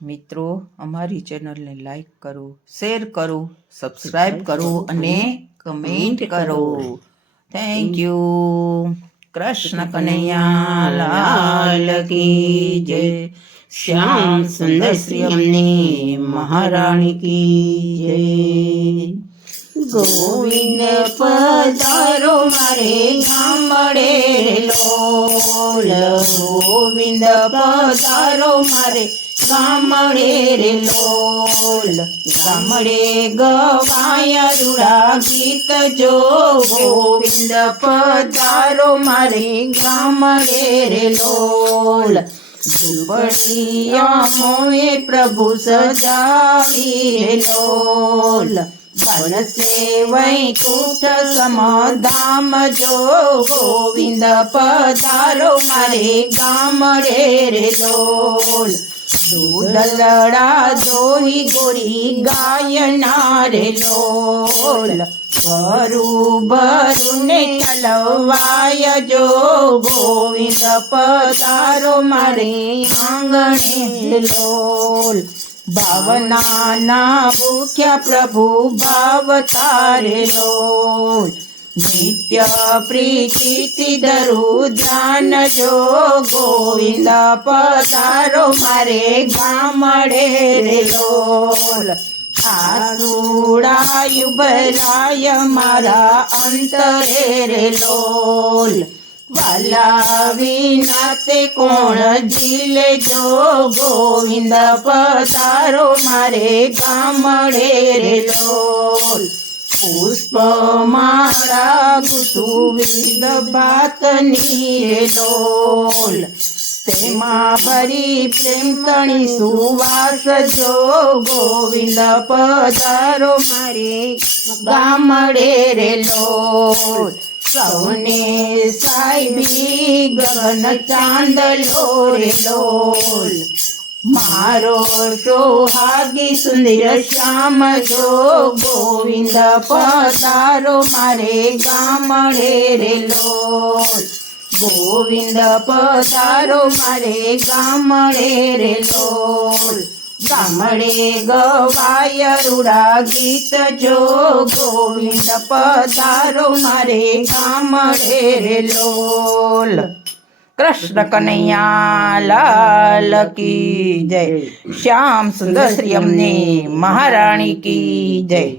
મિત્રો અમારી ચેનલને લાઈક કરો શેર કરો સબસ્ક્રાઇબ કરો અને કમેન્ટ કરો થેન્ક યુ કૃષ્ણ કનૈયા લાલ કી જય શ્યામ સુંદર શ્રી અમને મહારાણી કી જય ગોવિંદ પધારો મારે ગામડે લોલ ગોવિંદ પધારો મારે ગામડે રે લોલ ગામડે ગવાય રૂડા ગીત જો ગોવિંદ પધારો મારે ગામડે રે લોલ ઝૂંપડિયા મોએ પ્રભુ સજાવી રે લોલ વૈકુંઠ સમધામ જો ગોવિંદ પધારો મારે ગામડે રે લોલ દૂધ લડા દોહી ગોરી ગાયના રે લોલ. ભરું ભરું ને ચલવાય જો ગોવિંદ પધારો મારે આંગણે લોલ. ભાવનાના ભૂખ્યા પ્રભુ ભાવ લોલ. નિત્ય પ્રીતિથી દરુ ધ્યાન જો ગોવિંદ પધારો મારે ગામડે લોલ આસુડાયુ ભરાય મારા અંતરે રે લોલ વાલા વિના તે કોણ જીલે જો ગોવિંદ પધારો મારે ગામડે રે લોલ પુષ્પ માળા ગુતુ વિદ ભાતની લોલ તેમાં ભરી પ્રેમ તણી સુવાસ જો ગોવિંદ પધારો મારે ગામડે રે લોલ. સૌને સાહેબી ગગન ચાંદલો રે લોલ. મારો સોહાગી સુંદર શ્યામ જો, ગોવિંદ પધારો મારે ગામડે રેલો ગોવિંદ પધારો મારે ગામડે રેલો ગામડે ગવાય રૂડા ગીત જો, ગોવિંદ પધારો મારે ગામડે રે कृष्ण कन्हैया लाल की जय। श्याम सुंदर श्री अमने महारानी की जय।